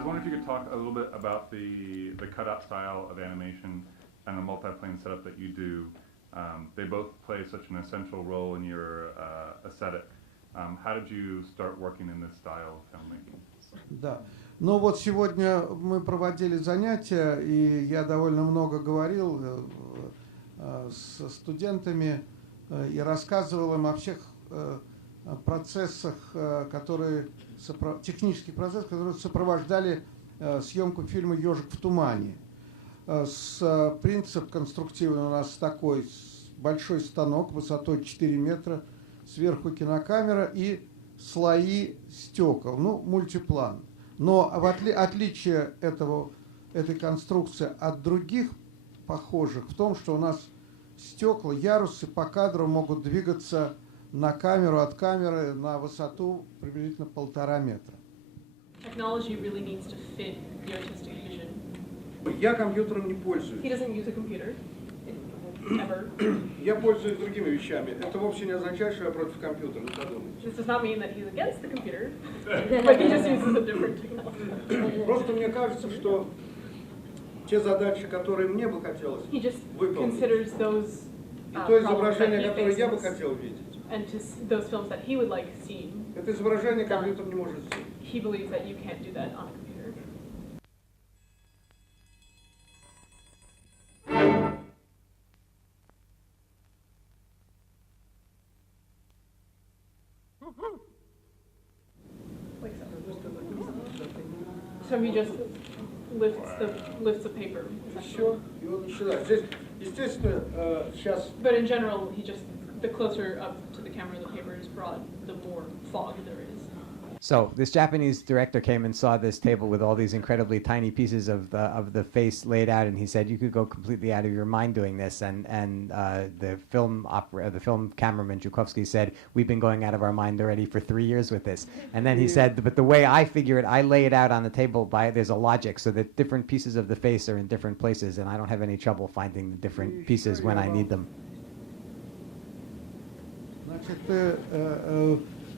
was wondering if you could talk a little bit about the cutout style of animation and the multi-plane setup that you do. They both play such an essential role in your aesthetic. How did you start working in this style of filmmaking? Да. Ну вот сегодня мы проводили занятия, и я довольно много говорил с студентами и рассказывал им о всех процессах, технических процессах, которые сопровождали съемку фильма «Ежик в тумане». Принцип конструктивный у нас такой: большой станок высотой 4 метра, сверху кинокамера и слои стекол, мультиплан. Но отличие этой конструкции от других похожих в том, что у нас стекла, ярусы по кадру могут двигаться на камеру, от камеры на высоту приблизительно 1,5 метра. Technology really needs to fit the artistic vision. Я компьютером не пользуюсь. He doesn't use a computer. Ever. Я пользуюсь другими вещами. Это вовсе не означает, что я против компьютера, не подумайте. This does not mean that he's against the computer, but he just uses a different technology. Просто мне кажется, что те задачи, которые мне бы хотелось выполнить, и то изображение, которое я бы хотел видеть, and to those films that he would like seen, это изображение компьютер не может сделать. He believes that you can't do that on a computer. So he just lifts the paper. Все, и он начинает. Здесь, естественно, сейчас. But in general, the closer up to the camera the paper is brought, the more fog there is. So this Japanese director came and saw this table with all these incredibly tiny pieces of the face laid out, and he said you could go completely out of your mind doing this. And the film cameraman Zhukovsky said, we've been going out of our mind already for 3 years with this. And then he said, but the way I figure it, I lay it out on the table there's a logic so that different pieces of the face are in different places, and I don't have any trouble finding the different pieces when I need them.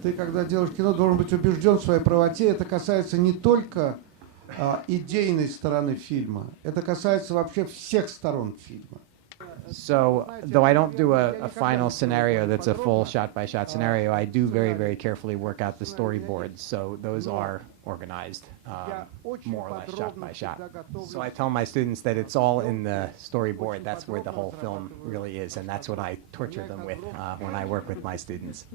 Ты, когда делаешь кино, должен быть убежден в своей правоте. Это касается не только идейной стороны фильма, это касается вообще всех сторон фильма. So, though I don't do a final scenario that's a full shot-by-shot scenario, I do very, very carefully work out the storyboards. So those are organized more or less shot-by-shot. So I tell my students that it's all in the storyboard. That's where the whole film really is, and that's what I torture them with when I work with my students.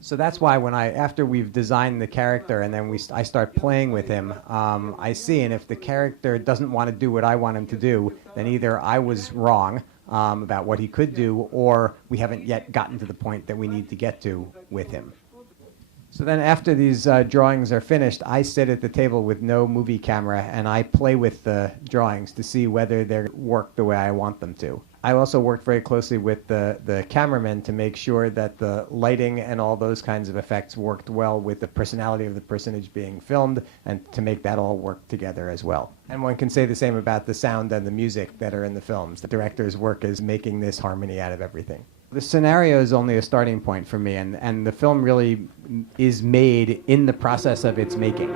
So that's why after we've designed the character and then I start playing with him, I see, and if the character doesn't want to do what I want him to do, then either I was wrong about what he could do, or we haven't yet gotten to the point that we need to get to with him. So then after these drawings are finished, I sit at the table with no movie camera and I play with the drawings to see whether they work the way I want them to. I also worked very closely with the cameraman to make sure that the lighting and all those kinds of effects worked well with the personality of the personage being filmed, and to make that all work together as well. And one can say the same about the sound and the music that are in the films. The director's work is making this harmony out of everything. The scenario is only a starting point for me, and the film really is made in the process of its making.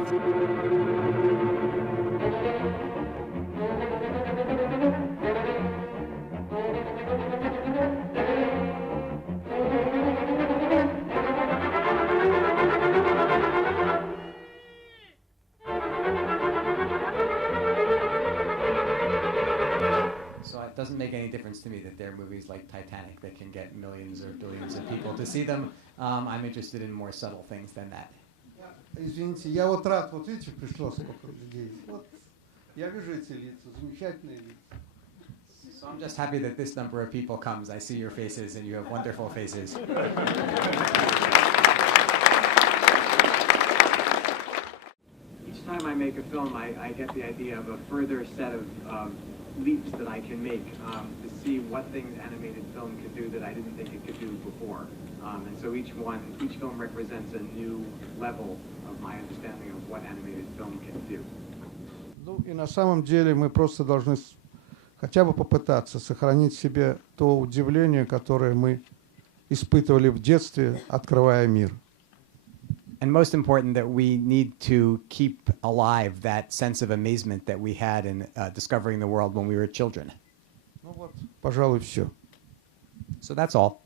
It doesn't make any difference to me that there are movies like Titanic that can get millions or billions of people to see them. I'm interested in more subtle things than that. Извините, я вот рад, вот видите, пришло сколько людей. Вот, я вижу эти лица, замечательные лица. So I'm just happy that this number of people comes. I see your faces, and you have wonderful faces. Each time I make a film, I get the idea of a further set of leaps that I can make to see what things animated film can do that I didn't think it could do before. And so each film represents a new level of my understanding of what animated film can do. Ну и на самом деле мы просто должны хотя бы попытаться сохранить в себе то удивление, которое мы испытывали в детстве, открывая мир. And most important, that we need to keep alive that sense of amazement that we had in discovering the world when we were children. Ну вот, пожалуй, все. So that's all.